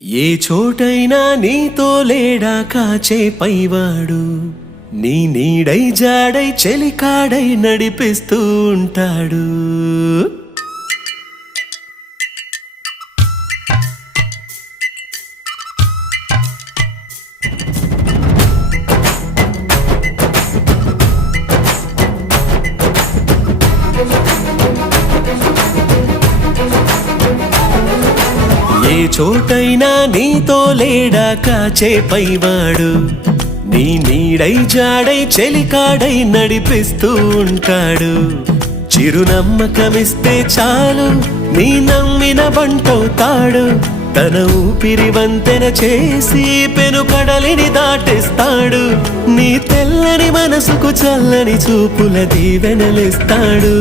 ఏ చోటైనా నీతో లేడా కాచే పైవాడు, నీ నీడై జాడై చెలికాడై నడిపిస్తూ ఉంటాడు. ఏ చోటైనా నీతో లేడా కాచే పైవాడు, నీ నీడై జాడై చెలికాడై నడిపిస్తూ ఉంటాడు. చిరునమ్మకమిస్తే చాలు నీ నమ్మిన బంటవుతాడు. తన ఊపిరి వంతెన చేసి పెను కడలిని దాటేస్తాడు. నీ తెల్లని మనసుకు చల్లని చూపుల దీవెనలిస్తాడు.